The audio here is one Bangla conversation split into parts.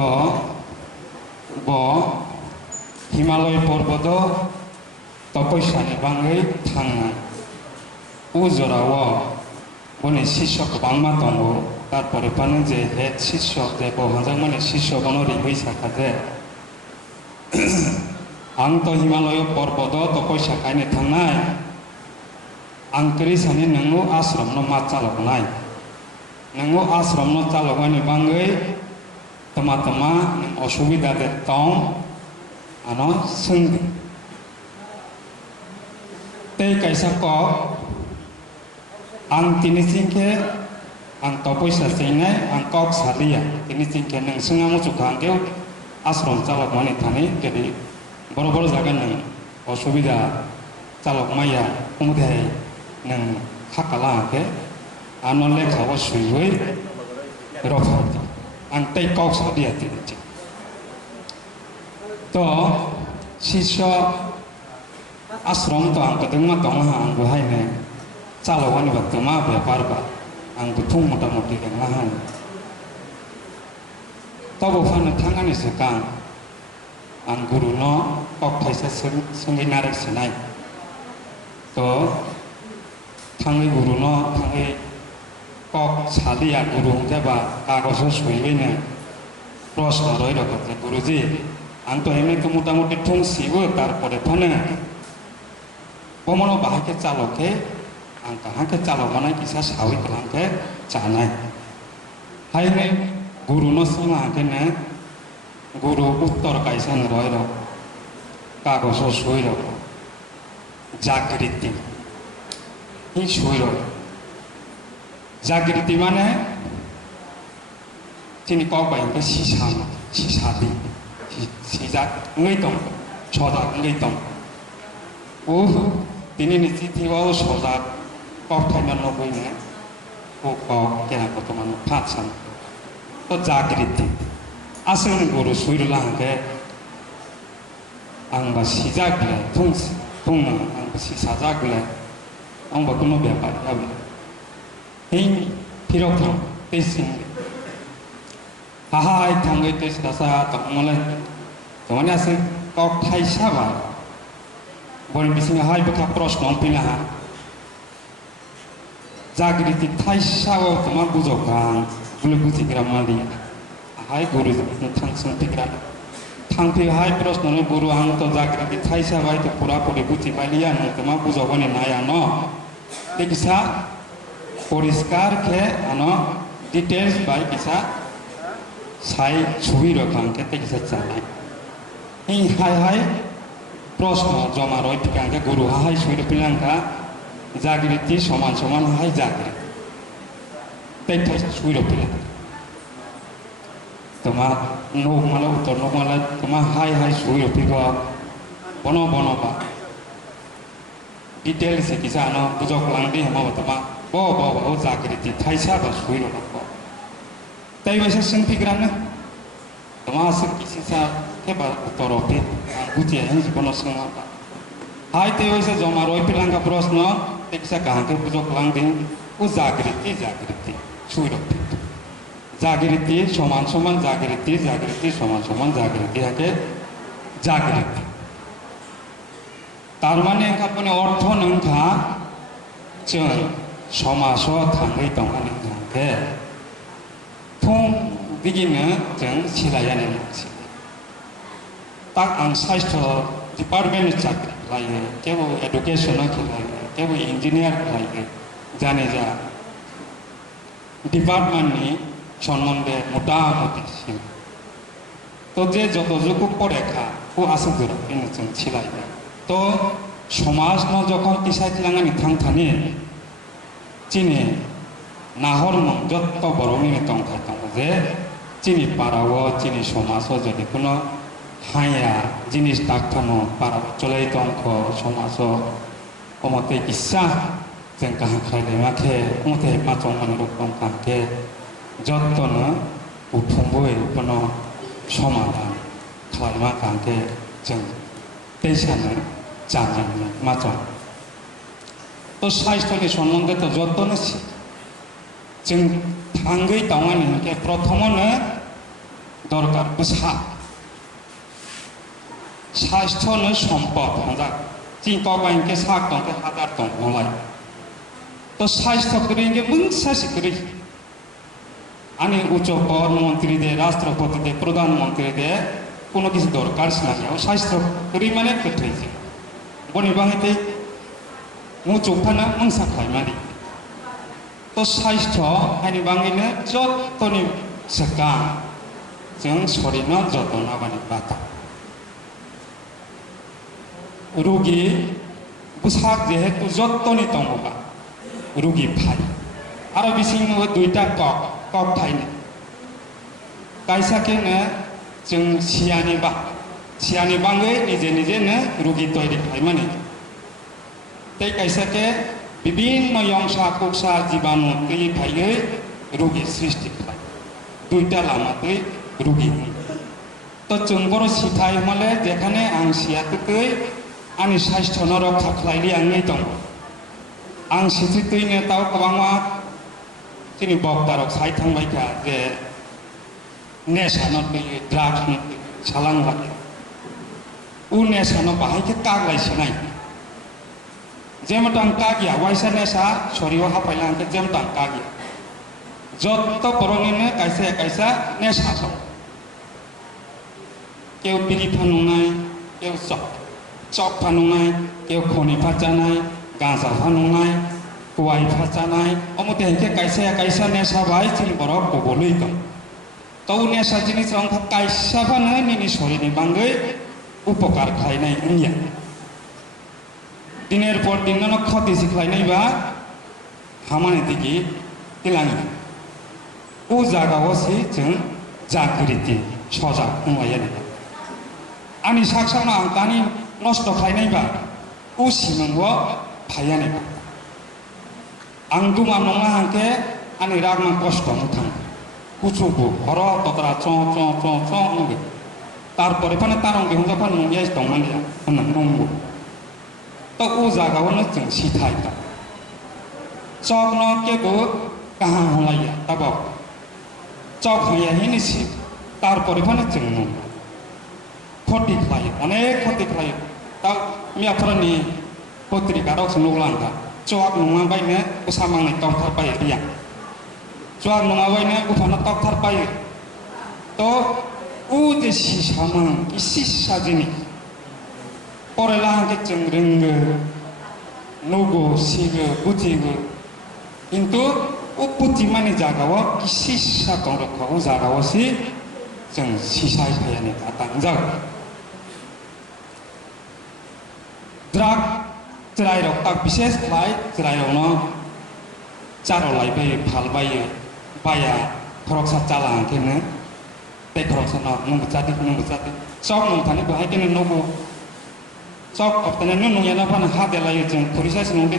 তো ব হিমালয় পর্বত তপস্যাनि बाङै थांनाय उजराव बनि शिष्य गोबांमा दङ तारपरे फानो जे हेड शिष्य जे बहाजों माने शिष्य बनो रिबै साखाजे आं तो हिमालय पर्वत तपस्या खायनो थांनाय आं करि सानि नोंगौ आश्रमनो मा चालकनाय नोंगौ आश्रमनो चालकनायनि बाङै तमा तमा असुबिदा दे दं आनो सोंदों tei kaisa kok ang tinisingke ang topoi sasinai ang kok salia tinisingke nang sengamu sukangke asrom calok mani thani jadi boro-boro jaga nang osubida calok maya umudai nang hakala ke anon lekha wa suiwe rofati ang tei kok salia tinising to siswa आश्रम तो आंग कदंगमा दंगा आंग हाय ने चालवानि बक्तमा व्यापार बा आंग थुं मोटा मोटी दंगा हाय तब फानो थांगानि सिगां आं गुरुनो कक थाइसे संगि नारेक सिनाय तो थाङै गुरुनो थाङै कक सालिया गुरु जेबा कागज सुइबेनो प्रश्न रय रखते गुरुजी आं तो एमे तो मोटा मोटी थुं सिबो तारपरे फानो Pomono bahake caloke, angka hake calok mana kisah sawi kelangke canai. Hai ne guru no sama hake ne guru uttor kaisan roy ro, kagoso sui ro, jagriti, ini sui ro. Jagriti mana? Sini kau bayang ke sisadi, sijak ngitong, codak ngitong. Tini ni titi wau soda kok thainan no boine ko kena ko to man phatsan to jagriti asen guru suirla ke ang ba sijagle tung ang ba sisajagle ang ba kuno byapar abi hin pirok tesin hai thangai tes rasa tamole tomane asen kok thai saba Boleh bising hai beka proshno pinaha jagriti thai sawo tama bujokan bulu buji gramali hai guru thang sung tikra thang pi hai proshno no guru ang to jagriti thai sabai to pura puri buji palian tama bujogone naya no dekisa poriskar ke ano details bai bisa sai ছবি রাখাং কে tekisa chanai hai प्रश्न जमा रही पिकांगे गुरु हाय सुइर पिलांगा जागृति समान समान हाय जागृति तैथाय सुइर पिलांगा तमा नोक माला उत्तर नोक माला तमा हाय सुइर पिगा बनो बा डिटेल से किसा न बुजक लांदी हम तमा बो जागृति थाइसा ब सुइर नको तै वैसे सिं पिग्राना तमा से किसी सा केबा तोरोपे बुझे हैं जीवन संगा हाय ते वैसे जमा रोई पिलांगा प्रश्न एकसा कहां के बुझक लांदे उ जागृति सुइर जागृति समान समान जागृति समान समान जागृति है के जागृति तार माने अपने अर्थ नंखा जों समाज थांगै दंगानि के फुं बिगिनो जों सिलायानि मानसि tak ang स्वास्थ्य डिपार्टमेंट चाकरी लाये केवो एडुकेशन के लाये केवो इंजीनियर लाये जाने जा डिपार्टमेंट नि सम्बन्धे मोटामोटी सिम तो जे जत जुकु परेखा को आसु गुरु इन जों सिलायो तो समाज न जखन किसाय लांगानि थांथानि चिनि नाहर न जत बरनि तंखा तंग जे चिनि पाराव चिनि समाज जदि कोनो हाया जिनिस डाक्टानो पारा चलाई तंखो समाज अमते किस्सा जों कहा खायले माखे अमते माचं मन रकम काके जतन उठुंबोय कोनो समाधान खालामा काके जों दैसानो जानानै माचं तो स्वास्थ्यनि सम्बन्धे तो जतन जों थांगै दावानि के प्रथमनो দরকার পোশাক স্বাস্থ্যনো সম্পদ হাজার চিন্তা ব্যাংকে শাক দंखे হাজার দं হলাই তো স্বাস্থ্য করে মোনসাসি করে আনি উচ্চ মন্ত্রী দে রাষ্ট্রপতি দে প্রধানমন্ত্রী দে কোনো কিছু দরকার সিনাও স্বাস্থ্য করে মানে কেটেছে বনি বাঙাইতে মুচুকফানা মোনসা খাইমারি তো স্বাস্থ্য হানি বাঙাইनो যতনি सिगां जों शरीरनो जतन लाबानि बाथा रुगि पोशाक जेहेतु जतनी दङबा रुगि फाय आरो बिसिङाव दुइटा कक थायो कायसाकेनो जों सियानि बाङै निजेनो रुगि तैयारि खालामनानै तै कायसाके विभिन्न यंसा कुसा जीवाणु तै फायै रुगि सृष्टि खालामो दुइटा लामातै रुगि तो जों बर' सिथाय हले जेखाने आं सियातै आंनि स्वास्थ्यनो रक्षा खालायनि आंनि दं आं सिथितैनो ताव गोबांआ जोंनि बक्तारक साइ थांबायखा जे नेसानो फैयो ड्राग्सनो सालांबाय उ नेसानो बाहायखे काग्लायसोनाय जेमतां कागिया वाइसा नेसा शरीराव हाबफायलांखे जेमतां कागिया जत बर'निनो कायसा नेसा दं केव बिरि फाननाय केव चक फाननाय केव खनि फाजानाय गांजा फाननाय गय फाजानाय अमुते हेके कायसा नेसा बाय जोंनि बर' गबलै दं तो नेसा जिनिस रंखा कायसाबानो निनि शरीरनि बांगै उपकार खालायनाय उनिया दिनेर पर दिननो खति सिख्लायनायबा हामानि दिगि दिलाङि उ जागावसि जों जागृति सजाग बुंलायो आंनि साक्सावनो आं दानि नष्ट खालायनायबा उ सिमांगो फायानिबा आं दुमा नङा आंखे आंनि रागमा कष्ट मुथां कुचुबु हर ततरा च नंगो तारपरे फाने तारं बेहुंजा फान नंगिया दंमानिया होनना नंगौ तो उ जागावनो जों सिथायता चकनो केगो काहा हलाया ताबाव चक हया हिनिसि तारपरे फाने जों नं खति खालायो अनेक खति खालायो दा मियाफोरनि पत्रिका रावसो नुलांगा चक नङाबायनो उसामांनाय दावथारबायो बिया चक नङाबायनो उफाना दावथारबायो तो उ जे सिसामां इसे साजिनि फरायलांगे जों रोंगो नुगो सिगो बुजिगो किन्तु उ बुजिमानि जागाव इसे सागं रखौ जागावसि जों सिसाय फायानि दातां जागो ड्राग जेराव ताक विशेष खालाय जेरावनो जारलायबायो फालबायो बाया खरकसा जालांखेनो बे खरकसानो नंगजादि सब नंथानि बहायखेनो नगो सब अपने नंगयाना फान हादेलायो जों खरिसासि नंदे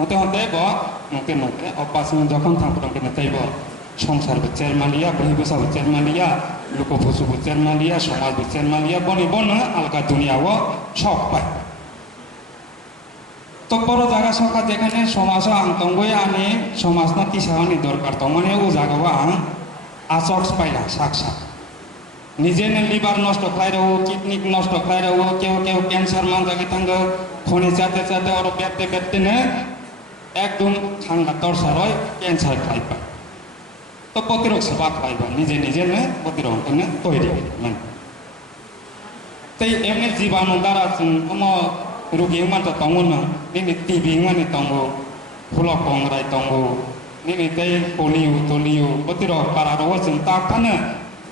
हते बो नंते अपासिं जखन थांफुदों तैबो संसारबो चेरमालिया बहिबोसाबो चेरमालिया लुकफुसुबो चेरमालिया समाजबो चेरमालिया बनो आलगा दुनियाव सब पाय तो बर' जागा सका जेखाने समाजाव आं दंगय आंनि समाजनो किसानि दरकार दं माने उ जागाव आं आचक्स पाइला साक्सा निजेनो लिभार नष्ट खालायरावो किडनी नष्ट खालायरावो केव कैंसर मानजागि थांगो खनि जाते और बेरतेनो एकदम थांगा दरसारय कैंसर खालायबाय तो प्रतिरोध सेवा खालायबाय निजेनो प्रतिरोधखौनो तैयारि मोन तै एमनि जीवाणु द्वारा जों हम रुगि मानता दङनो निनि टीबी माने दङ फुलक बंग्राय दङ निनि तै पोलियो प्रतिरोध बाराव जों ताकफानो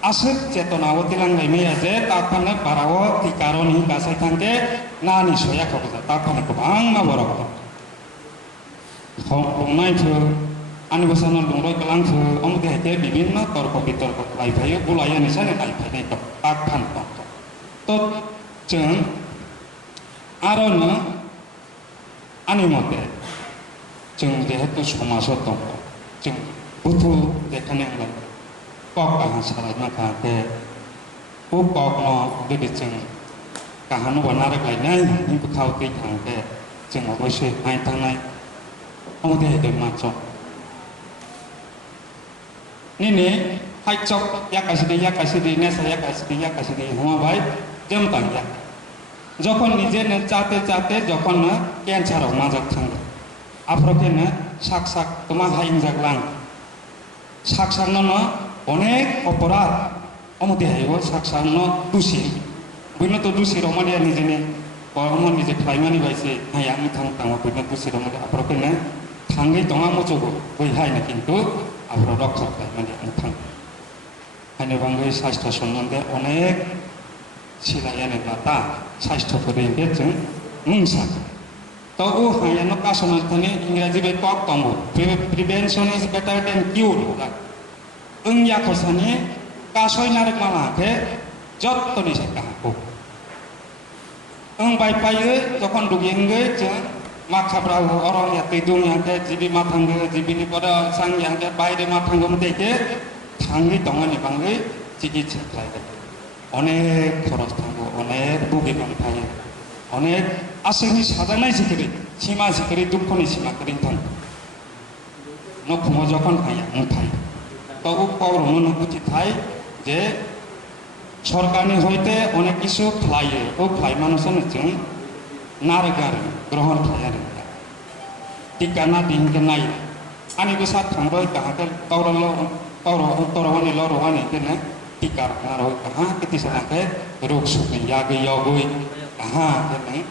आसुक चेतनाव दिलांनाय मैया जे ताकफानो बाराव टिकारनि गासै थांगे नानि सया खबजा ताकफानो गोबां माबरक हमनायफोर आंनि बोसानो लंरय गलांफो अमुते हेके विभिन्न तर्क बितर्क खालायफायो बुलायो निसानो खालायफायनाय दं ताकफान दं तो जों आरोनो आंनि मते जों जेहेतु समाजाव दं जों बुथु देखायनो कक काहा सालायना खाके उ ककनो जुदि जों काहानो बनारलायनाय हिंखौ खावदै थांके जों अबयस्य आइ थांनाय अमुते हेदे माच निने hai chok ya kasi di nesa ya kasi di huma bhai jem tang ya যখন নিজে চাতে চাতে যখন ক্যান্সার মাজাক থাঙ্গে আফ্রকে শাক শাক তোমা হাইং জাগলাং শাক শাক অনেক অপরাধ অমতে হাইব শাক শাক দোষী বইন তো দোষী রমানিয়া নিজেনি অমন নিজে খাইমানি বাইছে হাই আমি থাং তাঙ্গ বইন দোষী রমানি আফ্রকে থাঙ্গে দঙা মচগো বই হাইনা কিন্তু আফ্র রক্ষা খাইমানি আমি থাং হাইনে বাঙ্গै স্বাস্থ্য সম্বন্ধে অনেক सिलायानो बाता स्वास्थ्यफोरनि जों मुंसा तो उ हायानो कासनाथनि इंराजि बे टक दङ प्रिभेन्शन इज बेटार देन किउर ओं याखसानि कासय नारक मालाके जत्तनि साकाहाखौ ओं बायपायो जखन दुगेंगै जों माखाब्राव अरं याते दुंयाके जिबि माथांगो जिबिनि परा सांयाके बायरे माथांगो मतेके थांगै दङनि बांगै चिकित्सा खालायदों অনেক খরচ থাকবো অনেক ভুগিবান থাকে অনেক আসেনি সাজানাই শিখেরি সীমা শিখেরি দুঃখনি সীমা করি থাকবো নখুমো যখন হাইয়া মুঠাই তবু পাওরনো নকুতি থাই যে সরকারনি হইতে অনেক কিছু খাইয়ে ও খাই মানুষের जों নারগার গ্রহণ খাইয়ার টিকা না দিনকে নাই আনি গোসা থাংরই কাহাকে কাউরল তরওয়ানি লরওয়ানি কেনে টিকা নারoi kaha ketisanakai rok sukni yagui yogui kaha kene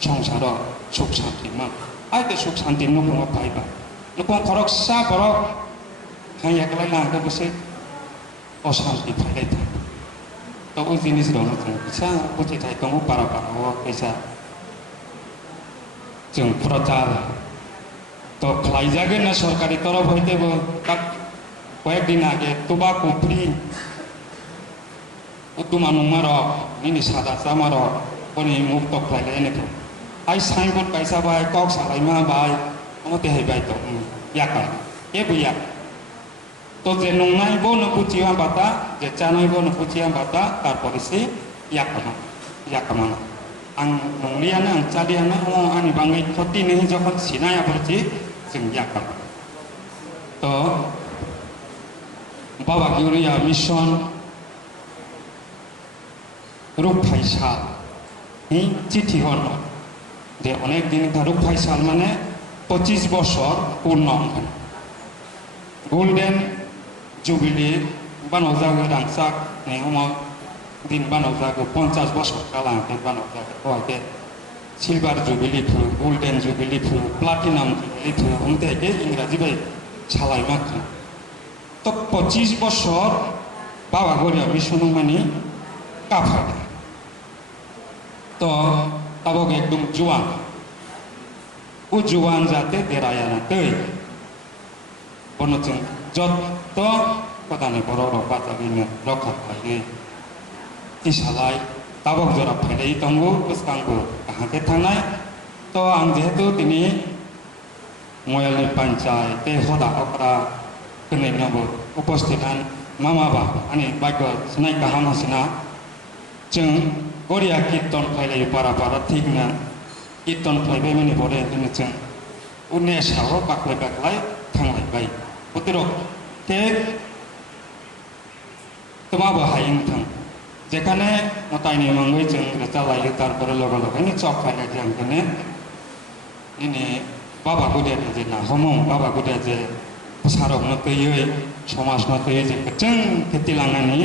songsaro suk santi ma ai ke suk santi no ko paiba no ko korok sa borok hanya kala na ke bese osanti phailai tha to o jinis ro no bisa puti thai tong para o bisa जों प्रचार तो खाइजागे ना सरकारी तरफ हईते कয়েকদিন আগে টোবাকো ফ্রি উত্তমানো মারক নিনি সাদা চামারক কোনি মুক্ত খাইলে এনেকে আই সাইনবোর্ড কাইসা বাই কক সালাইমা বাই অমতে হাইবাই তো ইয়াকা এ বুইয়া তো যে নংনাই বনো পুচিয়া বাতা যে চানাই বনো পুচিয়া বাতা তারপরে সে ইয়াকামা आं नंलियानो आं चालियानो आंनि बाङै खति नहीं जखन सिनाया बरची जों याकामा तो बाबा गिरिया मिशन रुपफाइसाल नि चिठी हरनो जे अनेक दिन था रुपफाइसाल माने 25 বছর পূর্ণ गोल्डन जुबिली बानाव जागो रांसाक नेहमा दिन बानाव जागो 50 বছর काला दिन बानाव जागो ओके सिलभार जुबिली फु गोल्डन जुबिली फु प्लाटिनाम जुबिली फु उनते के इंग्राजी बाय सालाय माखा तो 25 বছর बाबा गरिया मिशन मानी काफा तो तबक एकदम जुआन उ जुआन जाते देराया ना तै बनोजों जत कदानि बर' बाजाबिनो रखा खायो इसालाय तबक जरा फैलै दंगो गोसकांगो काहाके थांनाय तो आं जेहेतु दिनै मयालनि पंचायत हदा अकरा होनैनाबो उपस्थितान मामाबा आंनि भाग्य सिनाय गाहाम हासिना जों गरिया कीर्तन फैलायो पारा ठीक ना कीर्तन फैबाय माने बरे दिनै जों उननि साव बाख्लाय थांलायबाय बोथोराव थे তোমাবো হাইং थां যেখানে মতাইনি মঙ্গই जों চালাयो তারপরে লগে লগেনি চক খাইলে जोंखौनो दिनै बाबा गुदिया जे ना हमं बाबा गुदिया जे सारकनो गैयै समाजनो गैयै जे जों खेथि लांनानै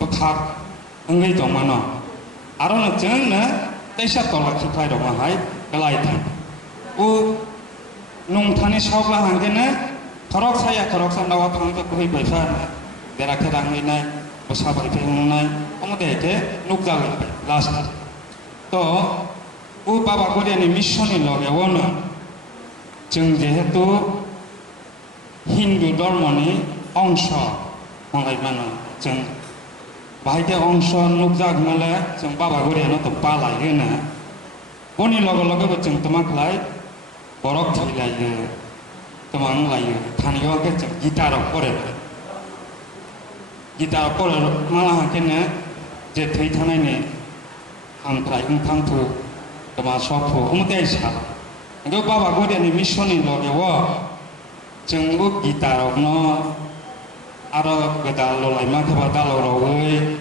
बखार ओंगै दंमानो आरो जोंनो दैसा तलाखि फाय दङाहाय गलाय थां उ नंथानि सावला हांगेनो खरक सान्दावा थांजो कहि बायफा देराखे रांहैनाय बसा बायफाय हमनाय अमदेके नुक जाबाय लास्ट तो उ बाबा गरियानि मिशननि लगेवनो जों जेहेतु हिंदू धर्मनि अंश हंगायमानो जों बाहायके अंश नुक जागनाले जों बाबा गरियानो तो पालायोनो बनि लगे लगेबो जों तमाखलाय बरक थैलायो तमां लायो थानियावके जों गिटाराव परे माला हाकेनो जे थै थानायनि हामफ्राय ओंखामफु तमा सबफु उमते साल इंगो बाबा गरियानि मिशननि लगेव जोंबो गिटारावनो aro gedal lo laima kheba dalo roi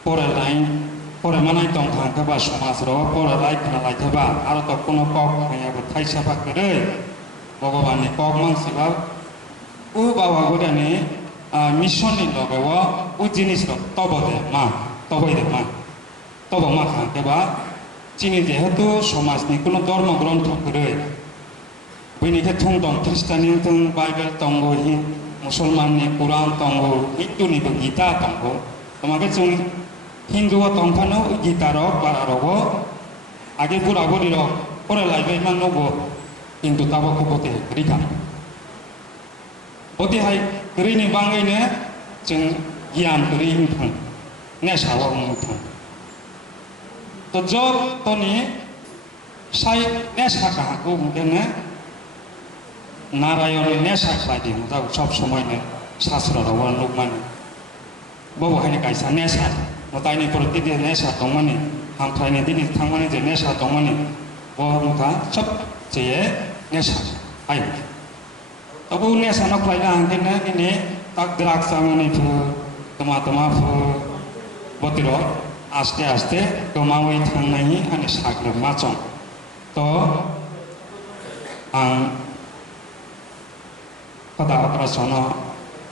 pore lain pore manai tong khang kheba somas ro pore lai khana lai kheba aro to kono kok khaya bo thai sapa kere bhagavan ni kok mang siba u bawa godani mission ni logewa u jinis ro tobode ma tobode ma tobo ma khang kheba chini jehetu somas ni kono dharma গ্রন্থ kere বইনিকে থুং দং খ্রিস্টানি থুং বাইবেল তঙ্গ মুসলমান ni কুরআন তঙ্গ হিন্দু ni গীতা তঙ্গ তোমাকে চুং হিন্দু তংফানো গীতা রক বারা রগ আগে বুড়া বুড়ি রক পরে লাইবে মান নব কিন্তু তাবো বতে রিখা বতে হাই রিনি বাঙ্গাইনে जों गियान रि थुं ने सावा थुं তো জব তনি সাই নে সাকা হাকু মুকেনে নারায়ণ নেশা খাইদি মুতা সব সময় নে শাস্ত্র রাও লোক মানে ববো হাইনে কাইসা নেশা মুতাইনি প্রতিদি নেশা দংমানি হামথাইনি দিনি থাংমানি যে নেশা দংমানি ব মুতা সব যে নেশা আই তবু নেশা ন খাইনা হাঙ্কেনে নিনে তাক দ্রাক্ষা সামনি ফু তোমা তোমা ফু বতির আস্তে আস্তে তোমাওই থাংনাই আনি সাগর মাচং তো আং pada operasyono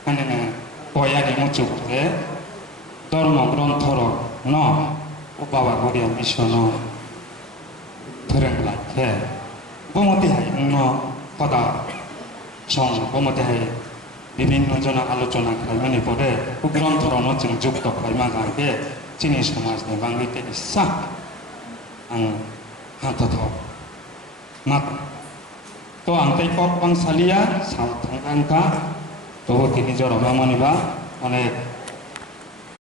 anene koya ni muncul ke dharma granthoro no upawa guriya missiono ধরং লাখে বমতি হাই no pada song বমতি হাই বিভিন্ন জন আলোচনা খাইমানি পরে গ্রন্থর ন जों যুক্ত খাইমা গাকে চিনি সমাজনি বাংলিতে ইচ্ছা আং হাতথ মাত তো আংতাই কক পাংসালিয়া সাউথাংকা তো তিনি জরবা মানিবা অনেক